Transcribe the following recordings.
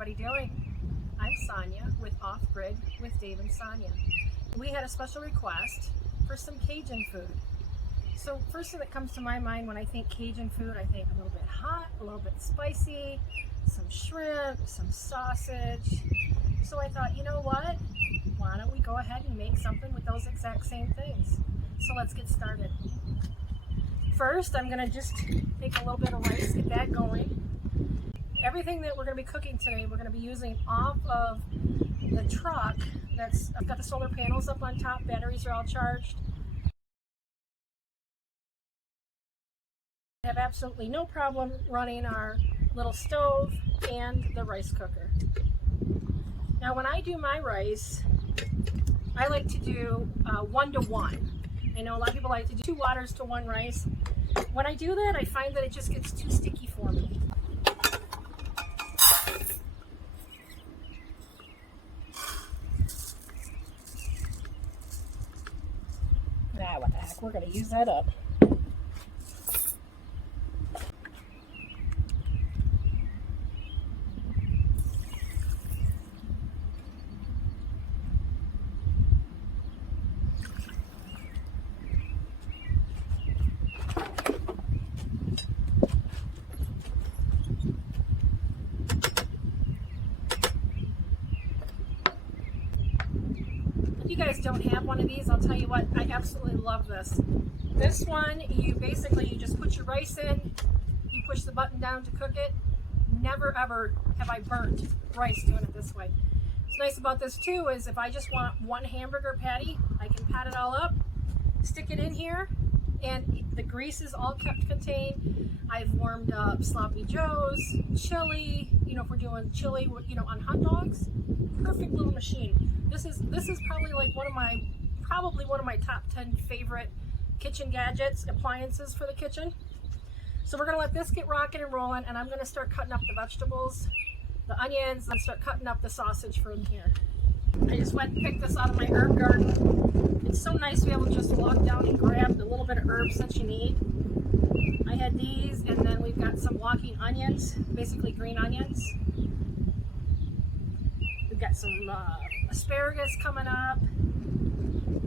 everybody doing? I'm Sonya with Off Grid with Dave and Sonya. We had a special request for some Cajun food. So first thing that comes to my mind when I think Cajun food, I think a little bit hot, a little bit spicy, some shrimp, some sausage. So I thought, you know what? Why don't we go ahead and make something with those exact same things? So let's get started. First, I'm going to just take a little bit of rice, get that going. Everything that we're going to be cooking today, we're going to be using off of the truck that's got the solar panels up on top, batteries are all charged. I have absolutely no problem running our little stove and the rice cooker. Now when I do my rice, I like to do 1-to-1. I know a lot of people like to do 2 waters to 1 rice. When I do that, I find that it just gets too sticky for me. What the heck, we're going to use that up. If you guys don't have one of these, I'll tell you what, I absolutely love this. This one, you just put your rice in, you push the button down to cook it. Never ever have I burnt rice doing it this way. What's nice about this too is if I just want 1 hamburger patty, I can pat it all up, stick it in here, and the grease is all kept contained. I've warmed up sloppy joes, chili, if we're doing chili, on hot dogs. Perfect little machine. This is probably like one of my top 10 favorite kitchen gadgets, appliances for the kitchen. So we're gonna let this get rocking and rolling, and I'm gonna start cutting up the vegetables, the onions, and start cutting up the sausage from here. I just went and picked this out of my herb garden. It's so nice to be able to just walk down and grab the little bit of herbs that you need. I had these, and then we've got some walking onions, basically green onions. We've got some asparagus coming up.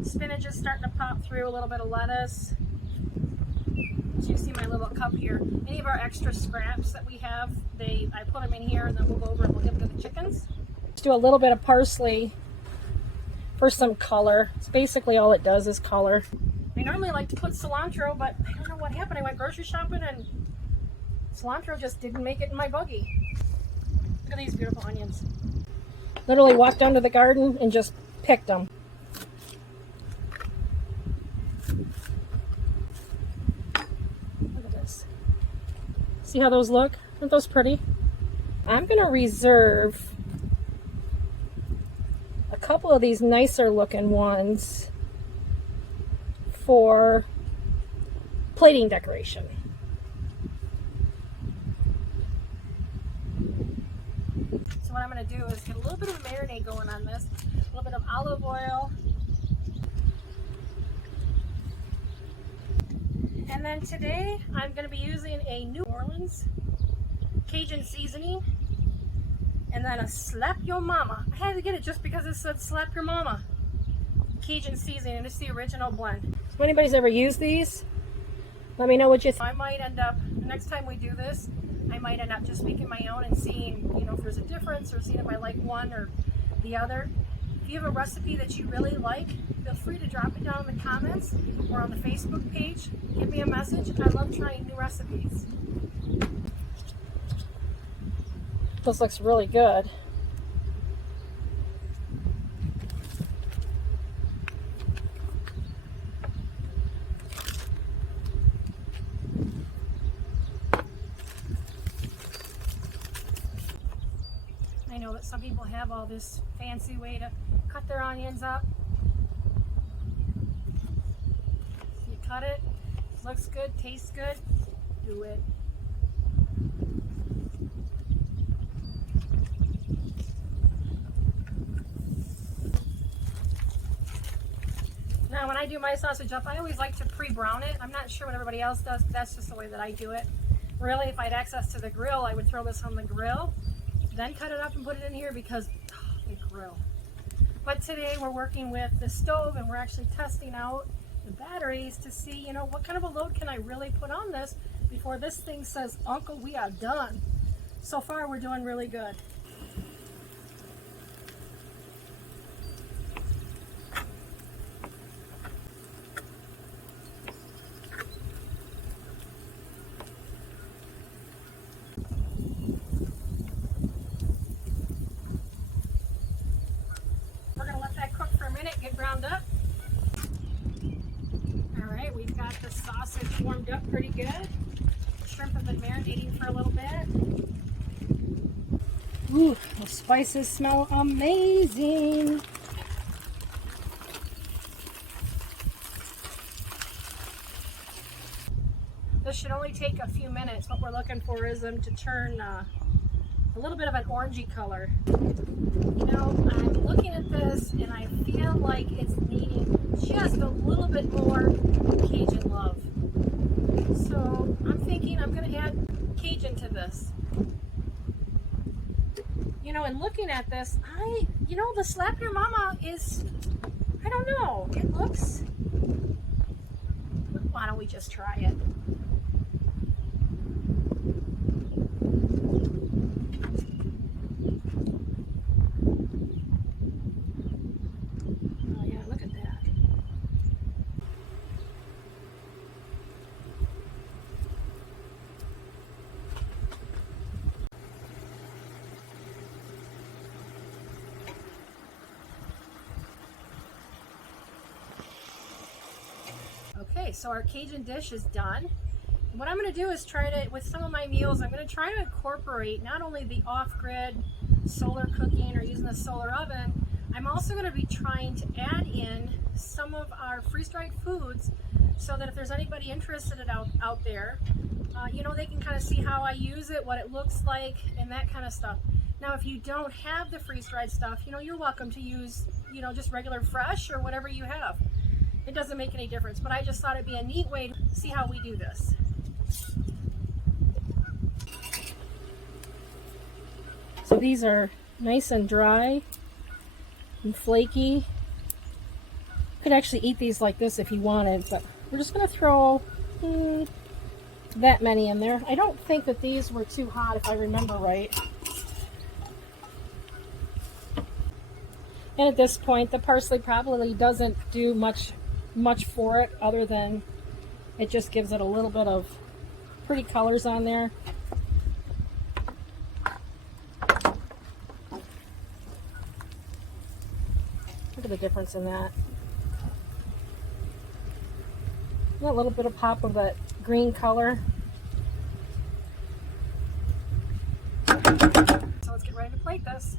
Spinach is starting to pop through, a little bit of lettuce. As you see my little cup here. Any of our extra scraps that we have, I put them in here, and then we'll go over and we'll give them to the chickens. Let's do a little bit of parsley for some color. It's basically all it does is color. I normally like to put cilantro, but I don't know what happened. I went grocery shopping and cilantro just didn't make it in my buggy. Look at these beautiful onions. Literally walked down to the garden and just picked them. Look at this. See how those look? Aren't those pretty? I'm going to reserve a couple of these nicer looking ones for plating decoration. So what I'm going to do is get a little bit of marinade going on this, a little bit of olive oil, and then today I'm going to be using a New Orleans Cajun seasoning, and then a Slap Your Mama. I had to get it just because it said Slap Your Mama Cajun seasoning, and it's the original blend. If anybody's ever used these, let me know what you think. I might end up, next time we do this, I might end up just making my own and seeing, if there's a difference, or seeing if I like one or the other. If you have a recipe that you really like, feel free to drop it down in the comments or on the Facebook page. Give me a message. I love trying new recipes. This looks really good. I know that some people have all this fancy way to cut their onions up. You cut it, looks good, tastes good, do it. Now when I do my sausage up, I always like to pre-brown it. I'm not sure what everybody else does, but that's just the way that I do it. Really, if I had access to the grill, I would throw this on the grill then cut it up and put it in here because they grill. But today we're working with the stove and we're actually testing out the batteries to see, you know, what kind of a load can I really put on this before this thing says, Uncle, we are done. So far we're doing really good. We're going to let that cook for a minute, get browned up. Alright, we've got the sausage warmed up pretty good. The shrimp have been marinating for a little bit. Ooh, the spices smell amazing. This should only take a few minutes. What we're looking for is them to turn a little bit of an orangey color. You know, I'm looking at this and I feel like it's needing just a little bit more Cajun love. So I'm thinking I'm going to add Cajun to this. You know, and looking at this, you know, the Slap Your Mama is, I don't know, it looks, why don't we just try it? Oh yeah, look at that. Okay, so our Cajun dish is done. And what I'm going to do is try to, with some of my meals, I'm going to try to incorporate not only the off-grid solar cooking or using the solar oven, I'm also going to be trying to add in some of our freeze-dried foods so that if there's anybody interested out there, you know, they can kind of see how I use it, what it looks like, and that kind of stuff. Now, if you don't have the freeze-dried stuff, you know, you're welcome to use, you know, just regular fresh or whatever you have. It doesn't make any difference, but I just thought it'd be a neat way to see how we do this. So these are nice and dry and flaky. You could actually eat these like this if you wanted, but we're just going to throw that many in there. I don't think that these were too hot if I remember right. And at this point, the parsley probably doesn't do much for it other than it just gives it a little bit of pretty colors on there. Look at the difference in that. A little bit of pop of that green color. So let's get ready to plate this.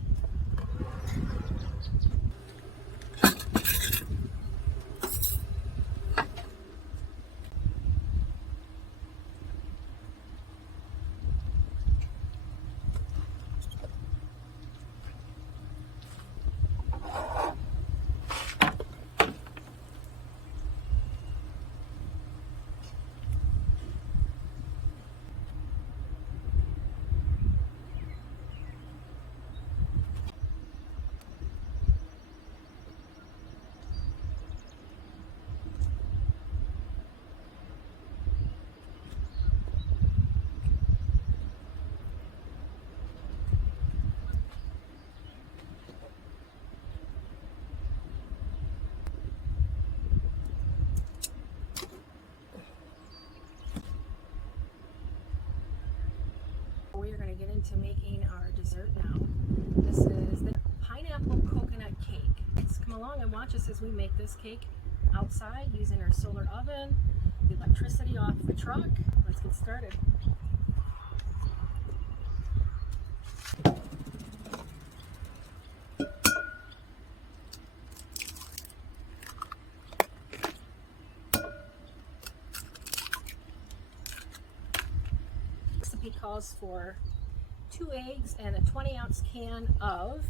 We are going to get into making our dessert now. This is the pineapple coconut cake. Let's come along and watch us as we make this cake outside using our solar oven, the electricity off the truck. Let's get started. Recipe calls for 2 eggs and a 20-ounce can of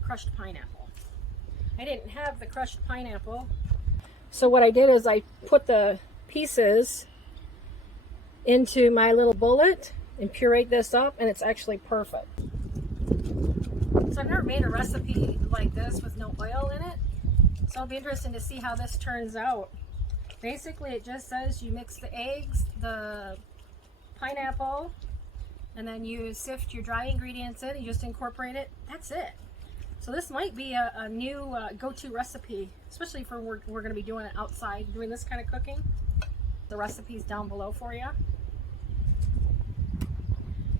crushed pineapple. I didn't have the crushed pineapple, so what I did is I put the pieces into my little bullet and pureed this up, and it's actually perfect. So I've never made a recipe like this with no oil in it. So it'll be interesting to see how this turns out. Basically, it just says you mix the eggs, the pineapple, and then you sift your dry ingredients in, you just incorporate it. That's it. So this might be a new go-to recipe, especially for we're going to be doing it outside, doing this kind of cooking. The recipe's down below for you.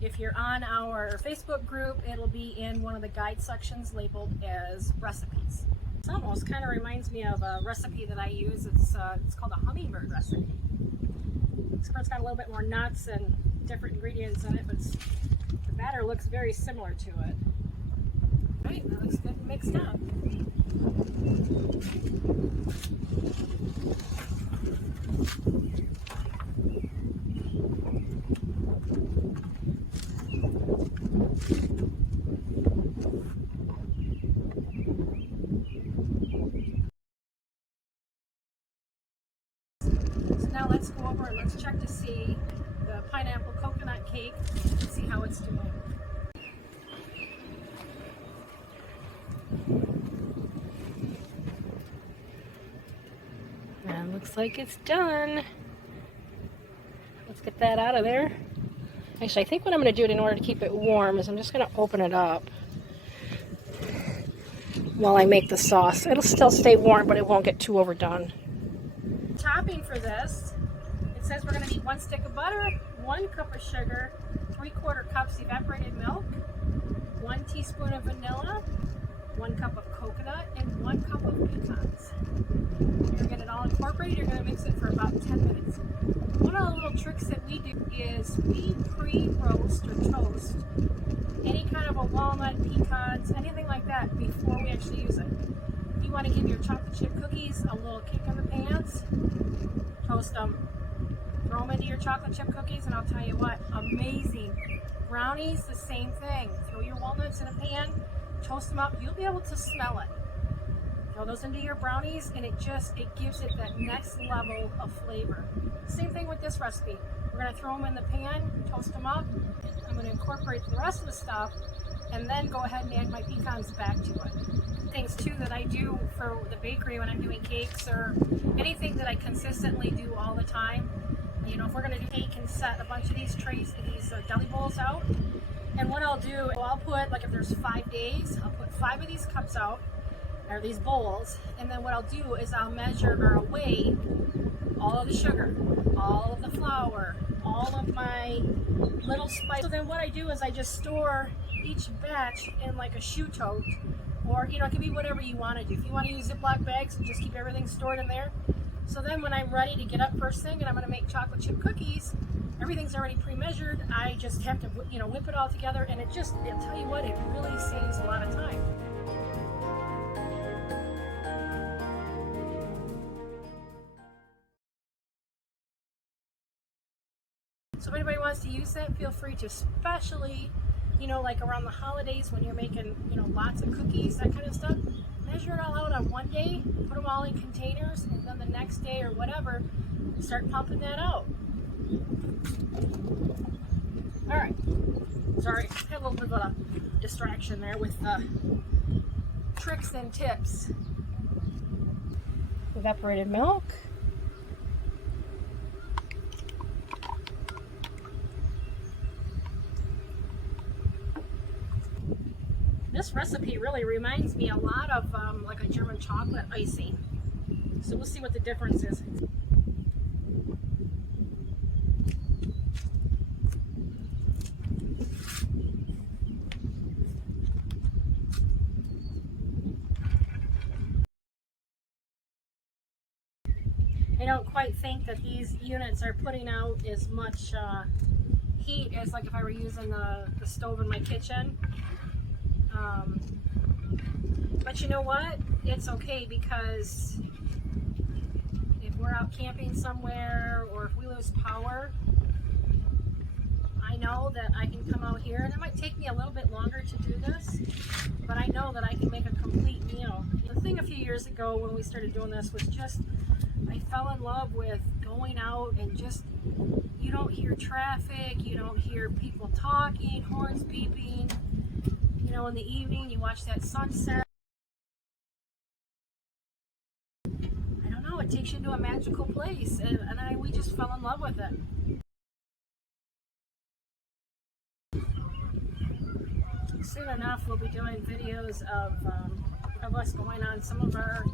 If you're on our Facebook group, it'll be in one of the guide sections labeled as recipes. This almost kind of reminds me of a recipe that I use. It's called a hummingbird recipe. Except it's got a little bit more nuts and different ingredients in it, but the batter looks very similar to it. All right, that looks good and mixed up. So now let's go over and let's check to see the pineapple coconut cake and see how it's doing. And looks like it's done. Let's get that out of there. Actually, I think what I'm going to do in order to keep it warm is I'm just going to open it up while I make the sauce. It'll still stay warm, but it won't get too overdone. Topping for this, it says we're going to need 1 stick of butter, 1 cup of sugar, 3/4 cups evaporated milk, 1 teaspoon of vanilla, 1 cup of coconut, and 1 cup of pecans. You're going to get it all incorporated. You're going to mix it for about 10 minutes. One of the little tricks that we do is we pre-roast or toast any kind of a walnut, pecans, anything like that before we actually use it. If you want to give your chocolate chip cookies a little kick in the pants, toast them. Throw them into your chocolate chip cookies, and I'll tell you what, amazing. Brownies, the same thing. Throw your walnuts in a pan, toast them up. You'll be able to smell it. Throw those into your brownies, and it gives it that next level of flavor. Same thing with this recipe. We're going to throw them in the pan, toast them up. I'm going to incorporate the rest of the stuff, and then go ahead and add my pecans back to it. Things too that I do for the bakery when I'm doing cakes or anything that I consistently do all the time. You know, if we're going to do cake and set a bunch of these trays, these deli bowls out, and what I'll do, I'll put, like if there's 5 days, I'll put 5 of these cups out, or these bowls, and then what I'll do is I'll measure or weigh all of the sugar, all of the flour, all of my little spice. So then what I do is I just store each batch in like a shoe tote, or you know, it can be whatever you want to do. If you want to use Ziploc bags and just keep everything stored in there. So then when I'm ready to get up first thing and I'm going to make chocolate chip cookies, everything's already pre-measured. I just have to, you know, whip it all together, and I'll tell you what, it really saves a lot of time. So if anybody wants to use that, feel free to, especially, you know, like around the holidays when you're making, you know, lots of cookies, that kind of stuff. Measure it all out on one day, put them all in containers, and then the next day or whatever, start pumping that out. All right. Sorry, had a little bit of a distraction there with tricks and tips. Evaporated milk. This recipe really reminds me a lot of like a German chocolate icing. So we'll see what the difference is. I don't quite think that these units are putting out as much heat as like if I were using the stove in my kitchen. But you know what? It's okay, because if we're out camping somewhere or if we lose power, I know that I can come out here, and it might take me a little bit longer to do this, but I know that I can make a complete meal. The thing a few years ago when we started doing this was just, I fell in love with going out and just, you don't hear traffic, you don't hear people talking, horns beeping. You know, in the evening, you watch that sunset. I don't know, it takes you to a magical place, and we just fell in love with it. Soon enough, we'll be doing videos of us going on some of our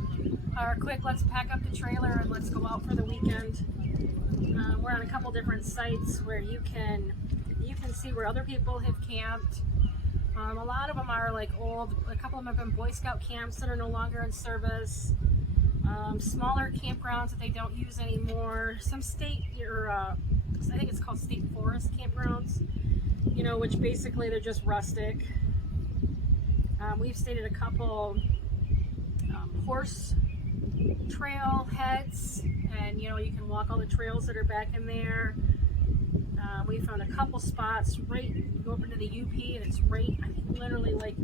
quick, let's pack up the trailer and let's go out for the weekend. We're on a couple different sites where you can see where other people have camped. A lot of them are like old, a couple of them have been Boy Scout camps that are no longer in service. Smaller campgrounds that they don't use anymore. Some state, or I think it's called state forest campgrounds, you know, which basically they're just rustic. We've stayed at a couple horse trail heads, and you know, you can walk all the trails that are back in there. We found a couple spots right, you go up into the UP and it's right, I think literally like,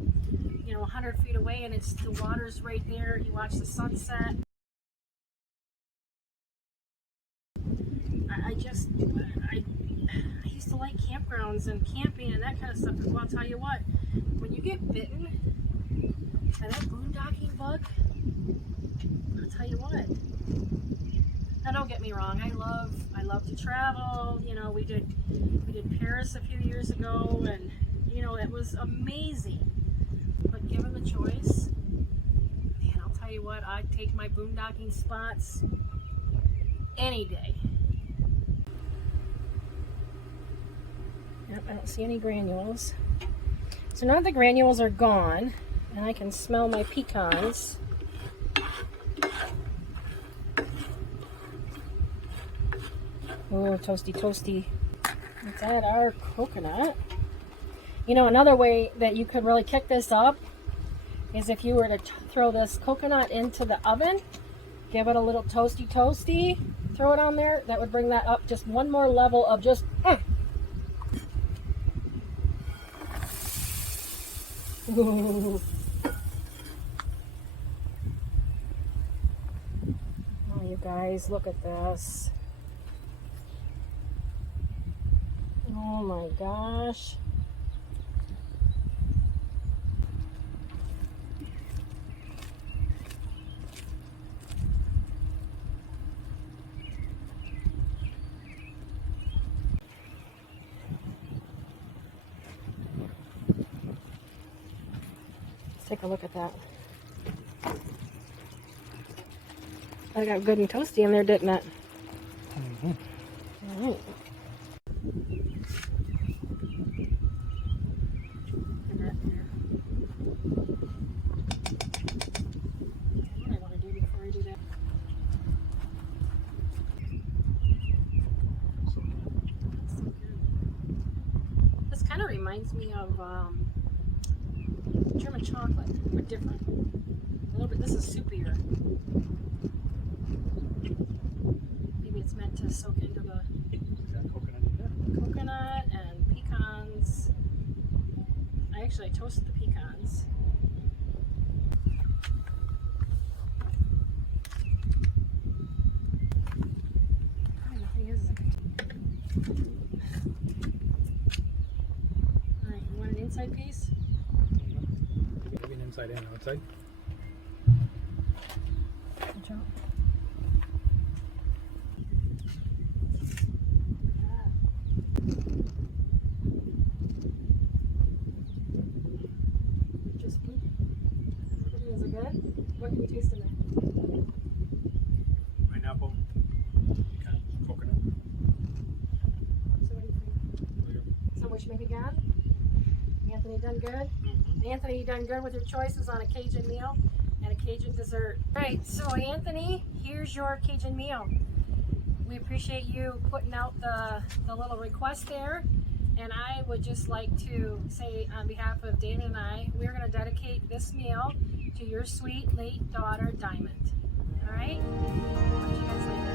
you know, 100 feet away, and it's, the water's right there. You watch the sunset. I used to like campgrounds and camping and that kind of stuff, because I'll tell you what, when you get bitten by that boondocking bug, I'll tell you what. Now don't get me wrong, I love to travel. You know, we did Paris a few years ago, and you know, it was amazing. But given the choice, man, I'll tell you what, I'd take my boondocking spots any day. Yep, I don't see any granules. So now the granules are gone, and I can smell my pecans. Oh, toasty, toasty. Let's add our coconut. You know, another way that you could really kick this up is if you were to throw this coconut into the oven, give it a little toasty, toasty, throw it on there. That would bring that up just one more level of just... Ooh. Oh, you guys, look at this. Oh my gosh. Let's take a look at that. I got good and toasty in there, didn't it? Mm-hmm. All right. Reminds me of German chocolate, but different. A little bit. This is soupier. Maybe it's meant to soak into the coconut and pecans. I toasted the pecans. Nothing is. Inside piece? Maybe an inside and outside. Good job. Just good. Is it good? What can you taste in there? Pineapple, pecan, coconut. So what do you think? So we should make it gone? Anthony done good? Mm-hmm. Anthony, you done good with your choices on a Cajun meal and a Cajun dessert. All right, so Anthony, here's your Cajun meal. We appreciate you putting out the little request there, and I would just like to say on behalf of David and I, we're going to dedicate this meal to your sweet late daughter, Diamond. All right? Talk to you guys later.